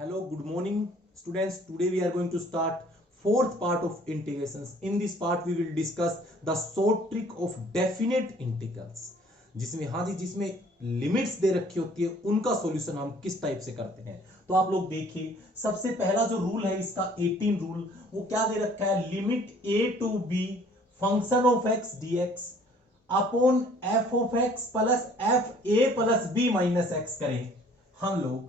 Hello, good morning, students. Today we are going to start fourth part of integrations. In this part, we will discuss the short trick of definite integrals. जिसमें limits दे रखी होती है उनका solution हम किस type से करते हैं। तो आप लोग देखिए, सबसे पहला जो रूल है इसका 18 रूल, वो क्या दे रखा है, limit a to b function of x dx upon f of x plus f a plus b minus x करें हम लोग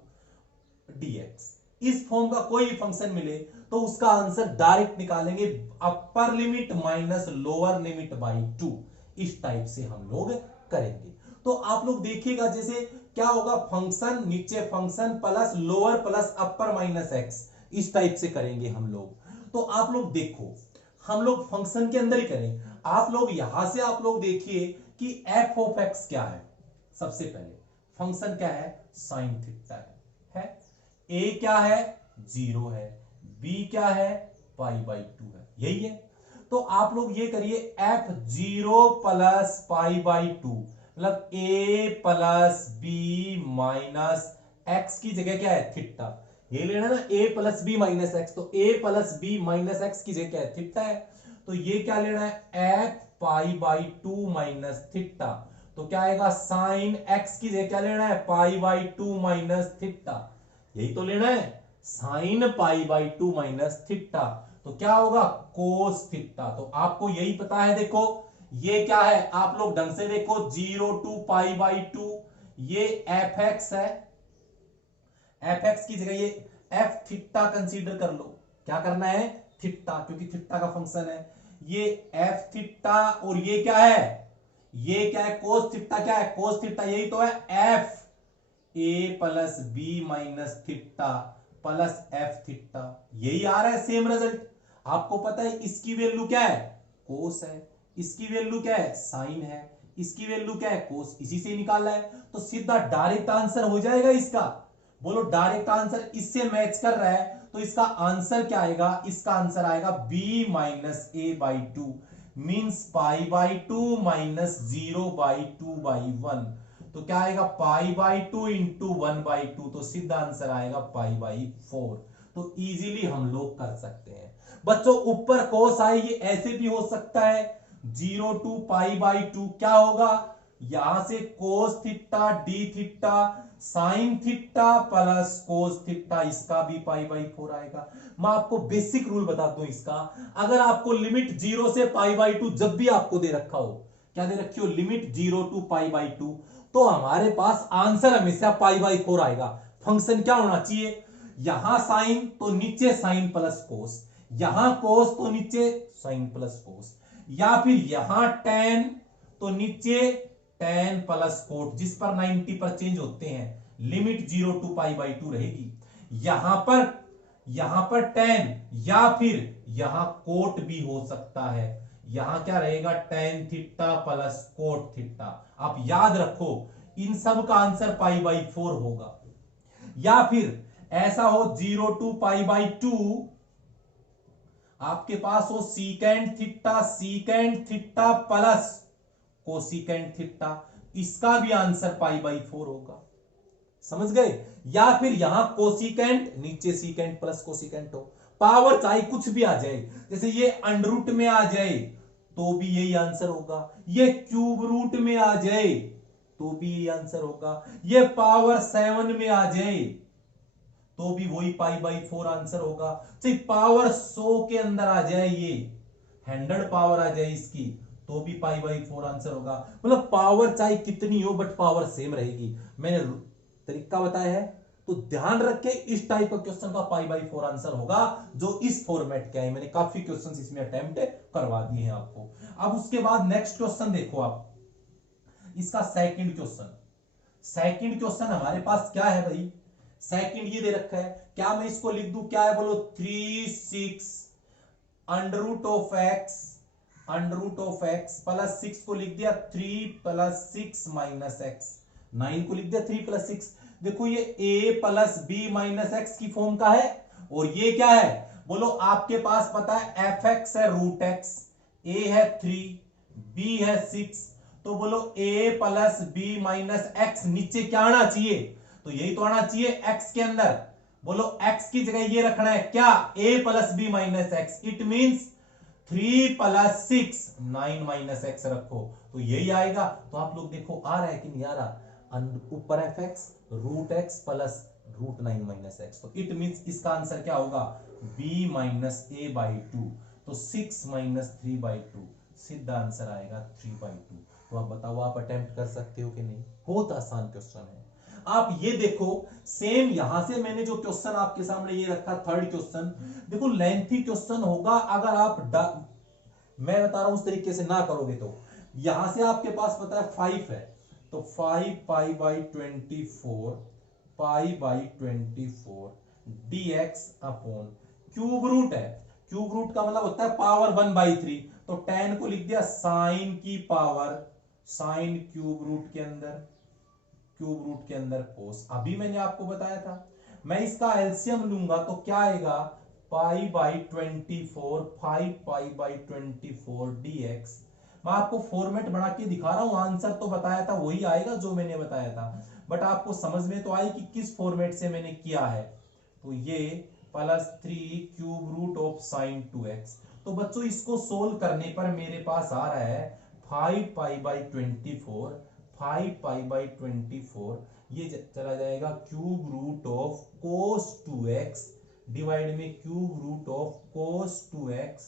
dx। इस फॉर्म का कोई फंक्शन मिले तो उसका आंसर डायरेक्ट निकालेंगे, अपर limit minus lower limit by 2। इस टाइप से हम लोग करेंगे। तो आप लोग देखिएगा, जैसे क्या होगा, फंक्शन नीचे फंक्शन प्लस लोअर प्लस अपर माइनस एक्स, इस टाइप से करेंगे हम लोग। तो आप लोग देखो, हम लोग फंक्शन के अंदर ही करें। आप लोग यहां से आप लोग देखिए कि एफ ऑफ एक्स क्या है। सबसे पहले फंक्शन क्या है, साइन थीटा है। ए क्या है, 0 है। बी क्या है, पाई बाई 2 है। यही है। तो आप लोग ये करिए, एफ 0 प्लस पाई बाई 2 मतलब ए प्लस बी माइनस एक्स की जगह क्या है, थीटा। ये लेना ना, ए प्लस बी माइनस एक्स, तो ए प्लस बी माइनस एक्स की जगह क्या है, थीटा है। तो ये क्या लेना है, F pi by 2 minus theta. तो क्या आएगा, साइन एक्स की जगह क्या लेना है, पाई बाई 2 माइनस थीटा। यही तो लेना है, sine pi by 2 minus theta. तो क्या होगा, कोस थीटा। तो आपको यही पता है। देखो ये क्या है, आप लोग ढंग से देखो, 0 टू पाई बाई 2, ये एफ एक्स है। एफ एक्स की जगह ये एफ थीटा कंसीडर कर लो। क्या करना है, थीटा, क्योंकि थीटा का फंक्शन है। ये एफ थीटा और ये क्या है, ये क्या है, कोस थीटा। क्या है, कोस थीटा, यही तो है f a plus b minus theta plus f theta. यही आ रहा है सेम रिजल्ट। आपको पता है इसकी वैल्यू क्या है, कोस है। इसकी वैल्यू क्या है, साइन है। इसकी वैल्यू क्या है, कोस। इसी से निकाला है, तो सीधा डायरेक्ट आंसर हो जाएगा इसका। बोलो, डायरेक्ट आंसर इससे मैच कर रहा है, तो इसका आंसर क्या आएगा, इसका आंसर आएगा b minus a by 2 means pi by 2 minus 0 by 2 by 1। तो क्या आएगा, पाई बाई 2 इंटू 1 बाई 2। तो सीधा आंसर आएगा पाई बाई 4। तो इजीली हम लोग कर सकते हैं। बच्चों ऊपर कोस आए, ये ऐसे भी हो सकता है, 0 टू पाई बाई 2 क्या होगा, यहां से cos theta D theta sine theta plus cos theta, इसका भी पाई बाई 4 आएगा। मैं आपको बेसिक रूल बता दूं इसका। अगर आपको लिमिट 0 से पाई बाई 2 जब भी आपको दे रखा हो, क्या दे रखी हो, लिमिट 0 टू पाई बाई 2, तो हमारे पास आंसर हमेशा पाई बाई 4 आएगा। फंक्शन क्या होना चाहिए, यहां साइन तो नीचे साइन प्लस कोस, यहां कोस तो नीचे साइन प्लस कोस, या फिर यहां टेन तो नीचे टेन प्लस कोट, जिस पर 90 पर चेंज होते हैं। लिमिट 0 टू पाई बाई 2 रहेगी। यहां पर टेन या फिर यहां कोट भी हो सकता है। यहां क्या रहेगा, tan theta plus cot theta. आप याद रखो, इन सब का आंसर पाई बाई 4 होगा। या फिर ऐसा हो, 0 टू पाई बाई 2 आपके पास हो secant theta plus cosecant theta, इसका भी आंसर पाई बाई 4 होगा। समझ गए। या फिर यहां कोसिकेंट नीचे सीकेंट प्लस कोसिकेंट हो, पावर चाहे कुछ भी आ जाए, जैसे ये अंडर रूट में आ जाए तो भी यही आंसर होगा, ये क्यूब रूट में आ जाए तो भी यही आंसर होगा, ये पावर 7 में आ जाए तो भी वही पाई बाई 4 आंसर होगा। चाहे पावर 100 के अंदर आ जाए, ये 100 पावर आ जाए इसकी, तो भी पाई बाई 4 आंसर होगा। मतलब पावर चाहे कितनी हो बट पावर सेम रहेगी। मैंने तरीका बताया है, तो ध्यान रख के इस टाइप का क्वेश्चन का पाई बाई 4 आंसर होगा, जो इस फॉर्मेट के है। मैंने काफी क्वेश्चंस इसमें अटेम्प्ट करवा दिए हैं आपको। अब उसके बाद नेक्स्ट क्वेश्चन देखो आप, इसका सेकंड क्वेश्चन हमारे पास क्या है भाई, सेकंड ये दे रखा है। क्या मैं इसको लिख दूं, क्या है बोलो, 3 6 under root of x plus 6 को लिख दिया 3 प्लस 6 माइनस एक्स, 9 को लिख दिया 3 प्लस 6। देखो ये a plus b minus x की फॉर्म का है, और ये क्या है, बोलो आपके पास पता है एफ एक्स है रूट एक्स, a है 3 b है 6, तो बोलो a plus b minus x नीचे क्या आना चाहिए, तो यही तो आना चाहिए x के अंदर। बोलो x की जगह ये रखना है क्या, a plus b minus x, it means 3 plus 6 9 minus x रखो तो यही आएगा। तो आप लोग देखो आ रहा है कि नहीं आ रहा, ऊपर f x root x plus root 9 minus x, तो इट मीन्स इसका आंसर क्या होगा, b minus a by two, तो 6 माइनस 3 बाई टू, सीधा आंसर आएगा 3 बाई टू। तो आप बताओ आप अटेम्प्ट कर सकते हो कि नहीं, बहुत आसान क्वेश्चन है। आप ये देखो सेम यहां से मैंने जो क्वेश्चन आपके सामने ये रखा थर्ड क्वेश्चन, देखो लेंथी क्वेश्चन होगा अगर आप मैं बता रहा हूं उस तरीके से ना करोगे तो यहां से आपके पास पता है 5 है, तो 5 pi by 24 pi by 24 dx upon cube root है, क्यूब रूट का मतलब होता है पावर 1/3, तो 10 को लिख दिया साइन की पावर साइन क्यूब रूट के अंदर, क्यूब रूट के अंदर कोस। अभी मैंने आपको बताया था मैं इसका एलसीएम लूंगा तो क्या आएगा, pi by 24 5 pi by 24 dx। मैं आपको फॉर्मेट बना के दिखा रहा हूं, आंसर तो बताया था वही आएगा जो मैंने बताया था, बट आपको समझ में तो आई कि किस फॉर्मेट से मैंने किया है। तो ये plus 3 cube root of sine 2x। तो बच्चों इसको सोल्व करने पर मेरे पास आ रहा है 5 पाई बाई 24 5 पाई बाई 24, ये चला जाएगा cube root of cos 2x divide में cube root of cos 2x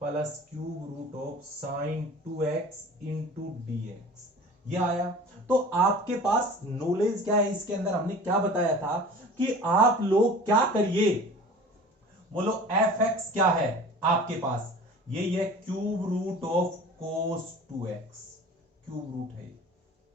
plus cube root of sine 2x into dx, ये आया। तो आपके पास नॉलेज क्या है इसके अंदर, हमने क्या बताया था कि आप लोग क्या करिए, बोलो एफ एक्स क्या है आपके पास, यही है cube root of cos 2x, cube root है,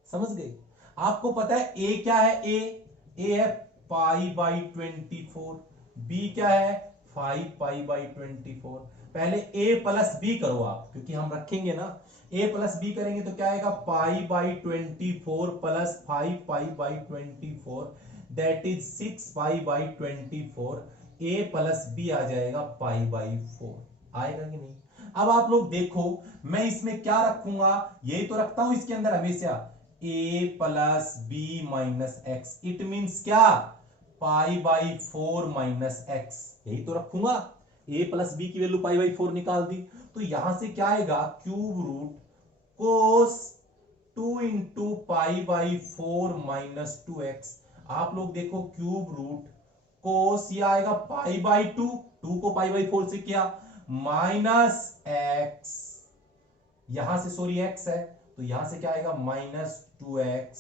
समझ गए। आपको पता है ए क्या है, ए है पाई बाई 24, बी क्या है 5 पाई बाई 24। पहले ए प्लस बी करो आप, क्योंकि हम रखेंगे ना, ए प्लस बी करेंगे तो क्या आएगा pi by 24 plus 5 pi by 24, that is 6 pi by 24, A plus B आ जाएगा पाई बाई 4, आएगा कि नहीं। अब आप लोग देखो मैं इसमें क्या रखूंगा, यही तो रखता हूं इसके अंदर हमेशा, a plus b minus x, it means क्या पाई बाई 4 माइनस एक्स, यही तो रखूंगा, a प्लस बी की वैल्यू पाई बाई 4 निकाल दी, तो यहां से क्या आएगा cube root cos 2 into pi by 4 minus 2x। आप लोग देखो क्यूब रूट कोस ये आएगा पाई बाई 2, 2 को पाई बाई 4 से किया माइनस एक्स, यहां से सॉरी एक्स है तो यहां से क्या आएगा माइनस 2x,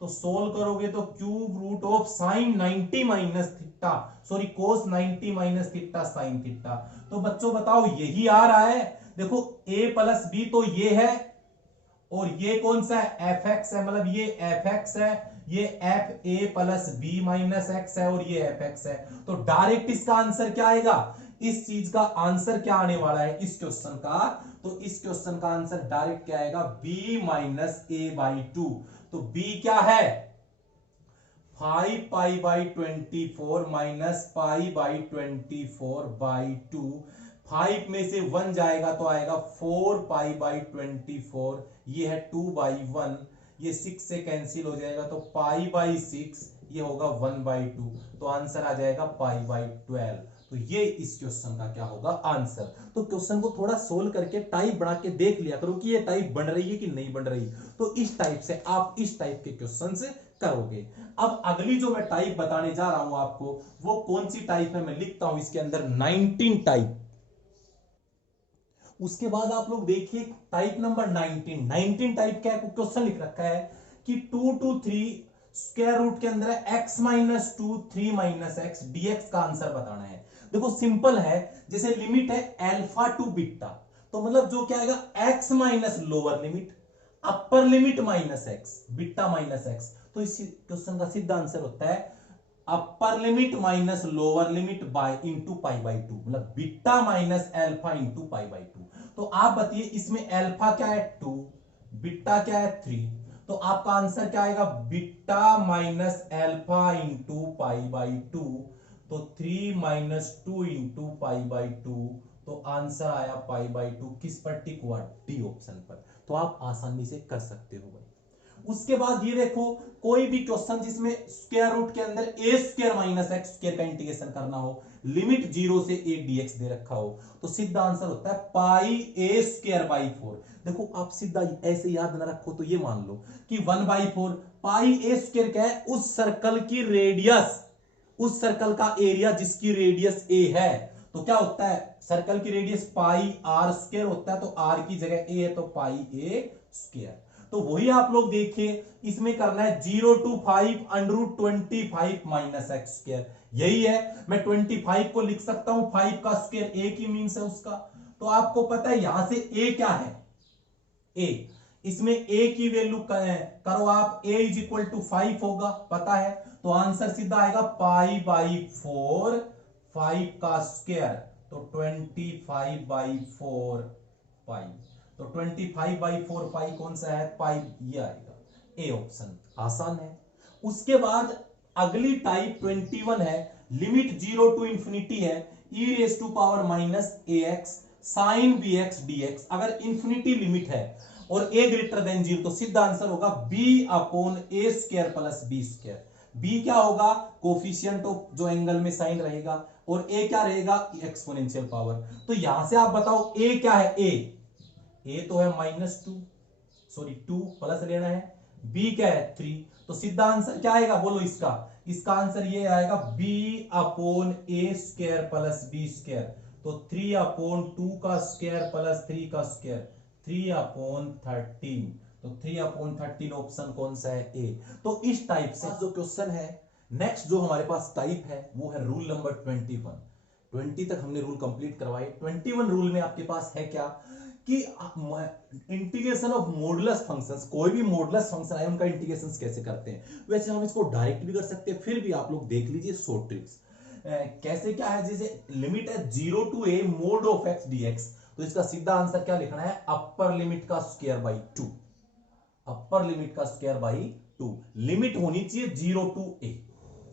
तो सोल्व करोगे तो cube root of sine 90 minus theta, sorry cos 90 minus theta sine theta. तो बच्चों बताओ यही आ रहा है, देखो a प्लस बी तो ये है और ये कौन सा है एफ एक्स है, मतलब ये एफ एक्स है, ये f a plus b minus x है और ये एफ एक्स है, तो डायरेक्ट इसका आंसर क्या आएगा, इस चीज का आंसर क्या आने वाला है इस क्वेश्चन का, तो इस क्वेश्चन का आंसर डायरेक्ट क्या आएगा b माइनस ए बाई 2, तो b क्या है 5 pi by 24 minus pi by 24 by 2, 5 में से 1 जाएगा तो आएगा 4 पाई बाई 24, ये है 2 बाई 1, ये 6 से कैंसिल हो जाएगा तो पाई बाई 6, ये होगा 1 बाई 2, तो आंसर आ जाएगा पाई बाई 12। तो ये इस क्वेश्चन का क्या होगा आंसर। तो क्वेश्चन को थोड़ा सोल्व करके टाइप बना के देख लिया करो कि ये टाइप बन रही है कि नहीं बन रही, तो इस टाइप से आप इस टाइप के क्वेश्चन से करोगे। अब अगली जो मैं टाइप बताने जा रहा हूं आपको वो कौन सी टाइप है, मैं लिखता हूं इसके अंदर 19 टाइप। उसके बाद आप लोग देखिए टाइप नंबर 19 टाइप का क्वेश्चन लिख रखा है कि 2 to 3 स्क्वायर रूट के अंदर है x minus 2 3 minus x dx का आंसर बताना है। देखो सिंपल है, जैसे लिमिट है अल्फा टू बीटा, तो मतलब जो क्या आएगा x minus lower limit upper limit minus x beta minus x, तो इस क्वेश्चन का सीधा आंसर होता है upper limit minus lower limit by into pi by 2, मतलब beta minus alpha into pi by 2। तो आप बताइए इसमें अल्फा क्या है 2, बीटा क्या है 3, तो आपका आंसर क्या आएगा beta minus alpha into pi by 2, तो 3 माइनस 2 इंटू पाई बाई 2, तो आंसर आया पाई बाई 2, किस पर टिक हुआ डी ऑप्शन पर। तो आप आसानी से कर सकते हो भाई। उसके बाद ये देखो, कोई भी क्वेश्चन जिसमें स्क्वायर रूट के अंदर ए स्क्वायर माइनस एक्स स्क्वायर का इंटीग्रेशन करना हो, लिमिट 0 से a dx दे रखा हो, तो सीधा आंसर होता है पाई ए स्क्वायर बाई 4। देखो आप सीधा ऐसे याद ना रखो तो ये मान लो कि 1/4 पाई ए स्क्वायर क्या है, उस सर्कल की रेडियस, उस सर्कल का एरिया जिसकी रेडियस a है। तो क्या होता है, सर्कल की रेडियस पाई आर स्क्वायर होता है, तो r की जगह a है तो पाई ए स्क्वायर। तो वही आप लोग देखिए, इसमें करना है 0 to 5 √25 माइनस एक्स स्क्वायर, यही है। मैं 25 को लिख सकता हूं 5 का स्क्वायर, a की मीन्स है उसका। तो आपको पता है यहां से a क्या है, a, इसमें a की वैल्यू करो आप, a इज इक्वल टू 5 होगा, पता है। तो आंसर सीधा आएगा पाई बाई 4, 5 का स्क्वायर, तो 25/4 पाई। तो 25/4 पाई कौन सा है, पाई, ये आएगा, ए ऑप्शन, आसान है। उसके बाद अगली टाइप 21 है, लिमिट 0 टू इंफिनिटी है, e raise to power minus ax sin bx dx। अगर इंफिनिटी लिमिट है और a ग्रेटर देन 0, तो सीधा आंसर होगा b/a square plus b square. b क्या होगा, कोफिशिएंट ऑफ जो एंगल में साइन रहेगा, और a क्या रहेगा, एक्सपोनेंशियल पावर। तो यहां से आप बताओ a क्या है, a तो है -2 प्लस लेना है, b क्या है 3। तो सीधा आंसर क्या आएगा, बोलो इसका आंसर ये आएगा b/a square plus b square. तो 3/2 का स्क्वायर प्लस 3 का स्क्वायर, 3/13। तो 3/13 ऑप्शन कौन सा है, ए। तो इस टाइप से जो क्वेश्चन है, नेक्स्ट जो हमारे पास टाइप है वो है रूल नंबर 21। 20 तक हमने रूल कंप्लीट करवाए। 21 रूल में आपके पास है क्या कि इंटीग्रेशन ऑफ मॉडुलस फंक्शंस, कोई भी मॉडुलस फंक्शन है उनका इंटीग्रेशन कैसे करते हैं। वैसे हम इसको डायरेक्ट भी कर सकते हैं, फिर भी आप लोग देख लीजिए शॉर्ट ट्रिक्स। कैसे क्या है, जैसे लिमिट है 0 to a mod of x dx, तो इसका सीधा आंसर क्या लिखना है, अपर लिमिट का स्क्वायर बाई 2, अपर लिमिट का स्क्वायर बाई 2। लिमिट होनी चाहिए 0 to a,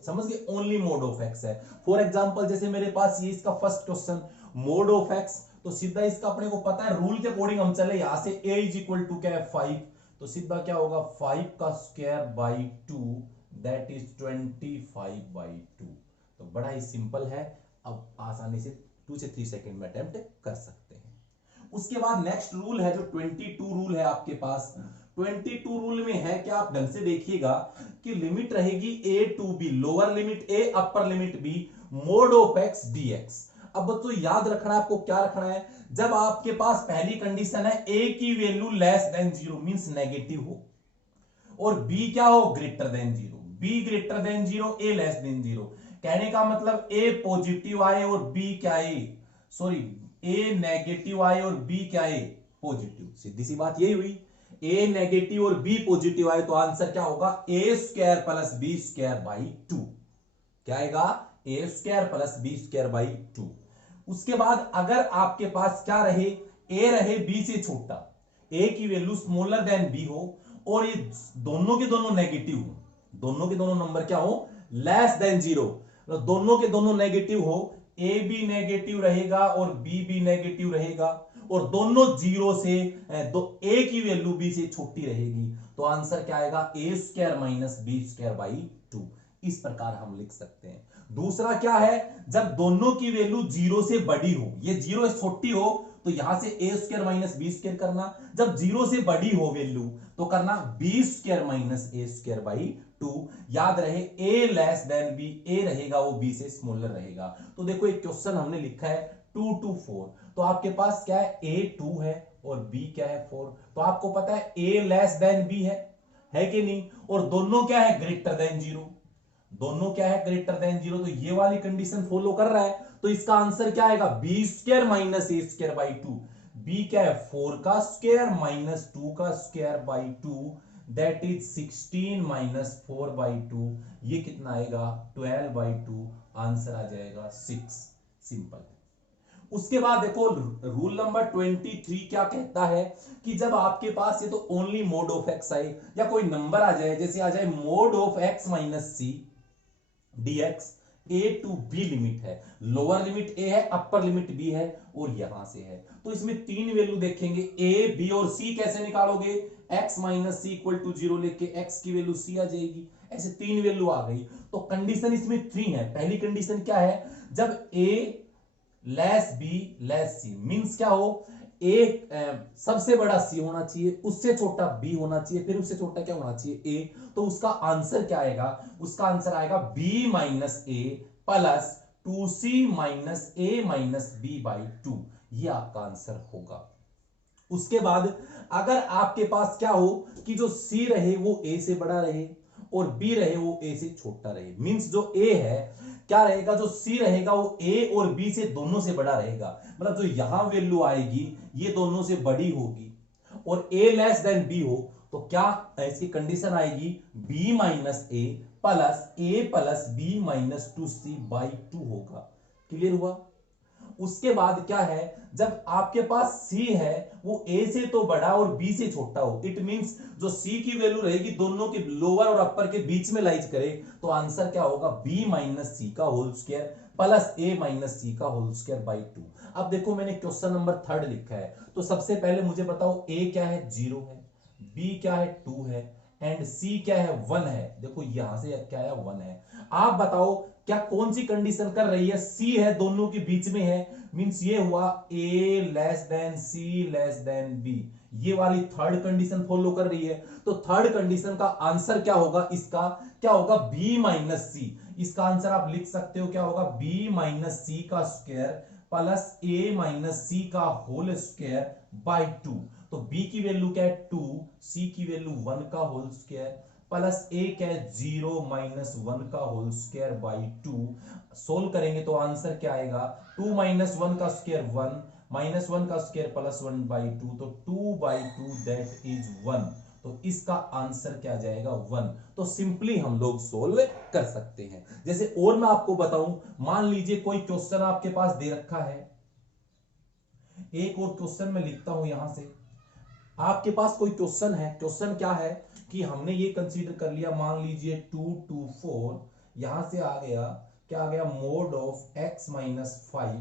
समझ गए, ओनली मोड ऑफ एक्स है। फॉर एग्जांपल जैसे मेरे पास ये इसका first question mode of x, तो सीधा इसका अपने को पता है, रूल के अकॉर्डिंग हम चले, यहां से a इज इक्वल टू क्या है 5, तो सीधा क्या होगा 5 का स्क्वायर बाई 2, दैट इज 25/2। तो बड़ा ही सिंपल है, अब आसानी से 2 से 3 सेकंड में अटेम्प्ट कर सकते हैं। उसके बाद नेक्स्ट रूल है जो 22 रूल है आपके पास। 22 रूल में है क्या, आप ढंग से देखिएगा कि लिमिट रहेगी a to b, lower limit a upper limit b, mod of x dx। अब बच्चों याद रखना है आपको, क्या रखना है, जब आपके पास पहली कंडीशन है a की value less than 0 means negative हो, और b क्या हो, greater than 0, b greater than 0, a less than 0। कहने का मतलब a पॉजिटिव आए और b क्या है, सॉरी a नेगेटिव आए और b क्या है, पॉजिटिव। सीधी सी बात यही हुई, a नेगेटिव और b पॉजिटिव आए तो आंसर क्या होगा, a square plus b square by 2। क्या आएगा, a square plus b square by 2। उसके बाद अगर आपके पास क्या रहे, a रहे b से छोटा, a की वैल्यू स्मॉलर देन b हो, और ये दोनों के दोनों नेगेटिव हो, दोनों के दोनों नंबर क्या हो, लेस देन 0, दोनों के दोनों नेगेटिव हो, a भी नेगेटिव रहेगा और b भी नेगेटिव रहेगा, और दोनों 0 से a की वैल्यू b से छोटी रहेगी, तो आंसर क्या आएगा, a square minus b square by 2। इस प्रकार हम लिख सकते हैं। दूसरा क्या है, जब दोनों की वैल्यू 0 से बड़ी हो, ये 0 से छोटी हो, तो यहां से a square minus b square करना, जब 0 से बड़ी हो वैल्यू तो करना b square minus a square by 2। याद रहे a less than b, a रहेगा वो b से स्मॉलर रहेगा। तो देखो एक क्वेश्चन हमने लिखा है 2 to 4, तो आपके पास क्या है, a 2 है और b क्या है 4, तो आपको पता है a लेस देन b है कि नहीं, और दोनों क्या है, ग्रेटर देन 0, दोनों क्या है, ग्रेटर देन 0, तो ये वाली कंडीशन फॉलो कर रहा है, तो इसका आंसर क्या आएगा, b square minus a square by 2। b क्या है, 4 का स्क्वायर माइनस 2 का square by 2, that is 16 minus 4 by 2, ये कितना आएगा 12/2, आंसर आ जाएगा 6। सिंपल। उसके बाद देखो रूल नंबर 23 क्या कहता है कि जब आपके पास ये तो ओनली मोड ऑफ एक्स आए, या कोई नंबर आ जाए, जैसे आ जाए mod of x minus c dx a to b limit है, लोअर लिमिट ए है, अपर लिमिट बी है और यहां से है। तो इसमें तीन वैल्यू देखेंगे, ए बी और सी। कैसे निकालोगे, x minus c equal to 0 लेके x की वैल्यू सी आ जाएगी। ऐसे तीन वैल्यू आ गई। तो कंडीशन इसमें 3 है। पहली कंडीशन क्या है, जब a less b less c, means क्या हो, एक सबसे बड़ा सी होना चाहिए, उससे छोटा बी होना चाहिए, फिर उससे छोटा क्या होना चाहिए, ए। तो उसका आंसर क्या आएगा, उसका आंसर आएगा b minus a plus 2c minus a minus b by 2। ये आपका आंसर होगा। उसके बाद अगर आपके पास क्या हो कि जो सी रहे वो ए से बड़ा रहे और बी रहे वो ए से छोटा रहे, मींस जो ए है क्या रहेगा, जो सी रहेगा वो ए और बी से दोनों से बड़ा रहेगा। मतलब जो यहां वैल्यू आएगी ये दोनों से बड़ी होगी और ए लेस देन बी हो तो क्या इसकी कंडीशन आएगी, b minus a plus b minus 2c by 2 होगा। क्लियर हुआ। उसके बाद क्या है, जब आपके पास C है वो A से तो बड़ा और B से छोटा हो, इट मींस जो C की वैल्यू रहेगी दोनों के लोअर और अपर के बीच में लाइज करे, तो आंसर क्या होगा, B माइनस सी का whole square plus A minus C का होल स्क्वायर बाई 2। अब देखो मैंने क्वेश्चन नंबर 3 लिखा है, तो सबसे पहले मुझे बताओ A क्या है, 0 है, B क्या है, 2 है एंड C क्या है, 1 है। देखो यहां से क्या है, 1 है। आप बताओ क्या कौन सी कंडीशन कर रही है, C है दोनों के बीच में है, मींस ये हुआ A less than C less than B, ये वाली थर्ड कंडीशन फॉलो कर रही है। तो थर्ड कंडीशन का आंसर क्या होगा, इसका क्या होगा, B माइनस सी। इसका आंसर आप लिख सकते हो क्या होगा, B माइनस सी का square plus A minus C का होल स्क्वायर बाई 2। तो B की वैल्यू क्या है 2, C की वैल्यू 1 का होल स्क्वायर प्लस A क्या है 0 माइनस 1 का होल स्क्वायर बाई 2। सोल्व करेंगे तो आंसर क्या आएगा, 2 माइनस 1 का स्क्वायर 1 माइनस 1 का स्क्वायर प्लस 1 बाई 2, तो 2 बाई 2 दैट इज 1। तो इसका आंसर क्या जाएगा, 1। तो सिंपली हम लोग सोल्व कर सकते हैं। जैसे और मैं आपको बताऊं, मान लीजिए कोई क्वेश्चन आपके पास दे रखा है, एक और क्वेश्चन मैं लिखता हूं यहां से। आपके पास कोई क्वेश्चन है, क्वेश्चन क्या है कि हमने ये कंसीडर कर लिया, मान लीजिए 2 2 4, यहां से आ गया क्या आ गया, mode of x minus 5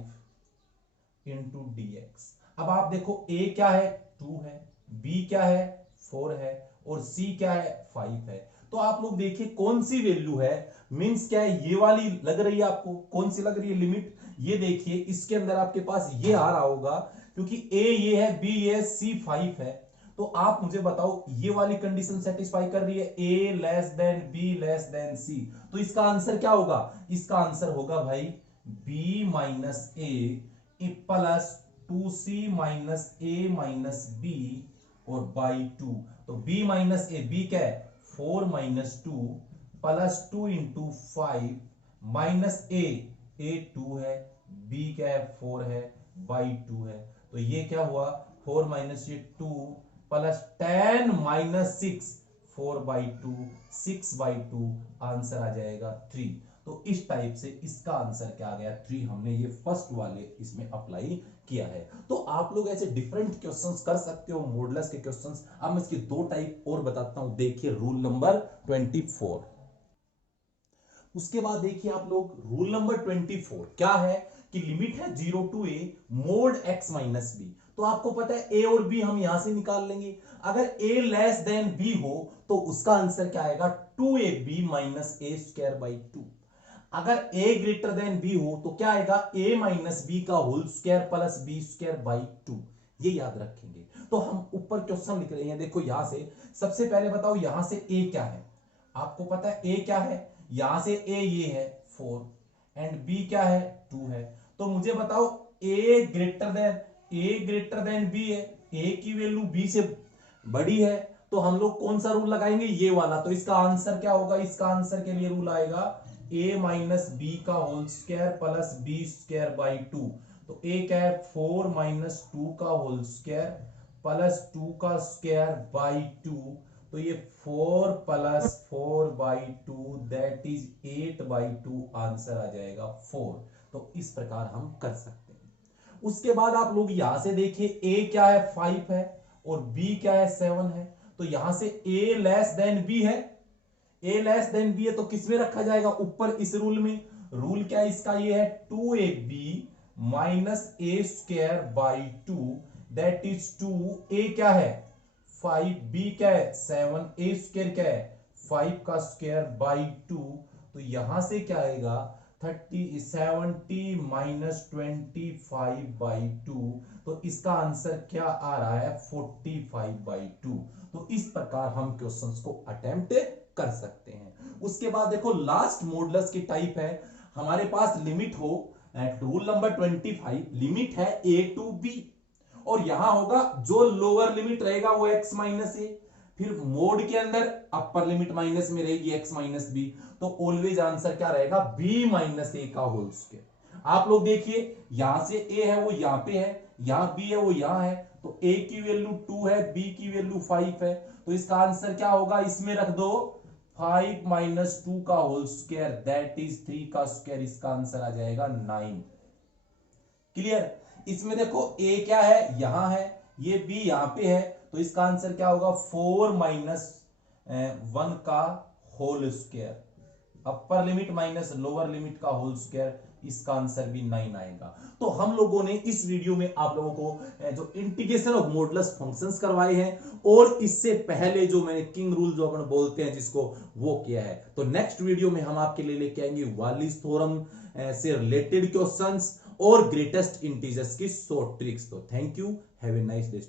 into dx। अब आप देखो a क्या है, 2 है, b क्या है, 4 है और c क्या है, 5 है। तो आप लोग देखिए कौन सी वैल्यू है, मींस क्या है, ये वाली लग रही है आपको, कौन सी लग रही है लिमिट, ये देखिए इसके अंदर आपके पास ये आ रहा होगा, क्योंकि a ये है, b ये है, c 5 है। तो आप मुझे बताओ ये वाली कंडीशन सेटिस्फाई कर रही है, a less than b less than c। तो इसका आंसर क्या होगा, इसका आंसर होगा भाई b minus a plus 2c minus a minus b और बाई 2। तो b माइनस ए, b क्या है 4 minus 2 plus 2 into 5 minus a 2 है, b क्या है 4 है बाई 2 है। तो ये क्या हुआ, 4 माइनस ये 2 plus 10 minus 6, 4 by 2 6 by 2, answer आ जाएगा 3। तो इस टाइप से इसका आंसर क्या आ गया, 3। हमने ये फर्स्ट वाले इसमें अप्लाई किया है। तो आप लोग ऐसे डिफरेंट क्वेश्चंस कर सकते हो, मॉडुलस के क्वेश्चंस। अब मैं इसकी दो टाइप और बताता हूं, देखिए रूल नंबर 24। उसके बाद देखिए आप लोग रूल नंबर 24 क्या है कि लिमिट है 0 to a mod x minus b. तो आपको पता है a और b हम यहां से निकाल लेंगे। अगर a लेस देन b हो तो उसका आंसर क्या आएगा, 2ab minus a square by 2। अगर a ग्रेटर देन b हो तो क्या आएगा, a माइनस b का whole square plus b square by 2। ये याद रखेंगे। तो हम ऊपर क्वेश्चन लिख रहे हैं, देखो यहां से सबसे पहले बताओ यहां से a क्या है, आपको पता है a क्या है, यहां से a ये है 4 एंड b क्या है 2 है। तो मुझे बताओ a ग्रेटर देन b है, a की वैल्यू b से बड़ी है, तो हम लोग कौन सा रूल लगाएंगे, ये वाला। तो इसका आंसर क्या होगा, इसका आंसर के लिए रूल आएगा a माइनस बी का whole square plus b square by 2। तो a क्या है 4 माइनस 2 का होल स्क्वायर प्लस 2 का स्क्वायर बाई 2। तो ये 4 plus 4 by 2 that is 8 by 2, answer आ जाएगा 4। तो इस प्रकार हम कर सकते हैं। उसके बाद आप लोग यहां से देखिए a क्या है 5 है और b क्या है 7 है। तो यहां से a लेस देन b है, a लेस देन b है तो किस में रखा जाएगा, ऊपर इस रूल में। रूल क्या है इसका, ये है 2ab minus A square by 2 that is 2a क्या है 5b क्या है 7 ए स्क्वायर क्या है 5 का स्क्वायर बाई 2, तो यहां से क्या आएगा 70 माइनस 25 बाई 2, तो इसका आंसर क्या आ रहा है 45 बाई 2। तो इस प्रकार हम क्वेश्चंस को अटेम्प्ट कर सकते हैं। उसके बाद देखो लास्ट मॉडुलस की टाइप है, हमारे पास लिमिट हो, रूल नंबर 25 लिमिट है a टू b, और यहां होगा जो लोअर लिमिट रहेगा वो x माइनस ए, फिर मोड के अंदर अपर लिमिट माइनस में रहेगी x माइनस बी, तो ऑलवेज आंसर क्या रहेगा b माइनस ए का होल स्क्वायर। आप लोग देखिए यहां से a है वो यहां पे है, यहां b है वो यहां है, तो a की वैल्यू 2 है, b की वैल्यू 5 है, तो इसका आंसर क्या होगा, इसमें रख दो 5 माइनस 2 का होल स्क्वायर दैट इज 3 का स्क्वायर, इसका आंसर आ जाएगा 9। क्लियर। इसमें देखो a क्या है यहां है, ये b यहां पे है, तो इसका आंसर क्या होगा 4 माइनस 1 का whole square, upper limit minus lower limit का होल स्क्वायर, इसका आंसर भी 9 आएगा। तो हम लोगों ने इस वीडियो में आप लोगों को जो इंटीग्रेशन ऑफ मॉडुलस फंक्शंस करवाए हैं, और इससे पहले जो मैंने किंग रूल जो अपन बोलते हैं जिसको, वो किया है। तो नेक्स्ट वीडियो में हम आपके लिए लेके आएंगे वालिस थ्योरम से रिलेटेड क्वेश्चंस और ग्रेटेस्ट इंटीजर्स की शॉर्ट ट्रिक्स। तो thank you, have a nice day.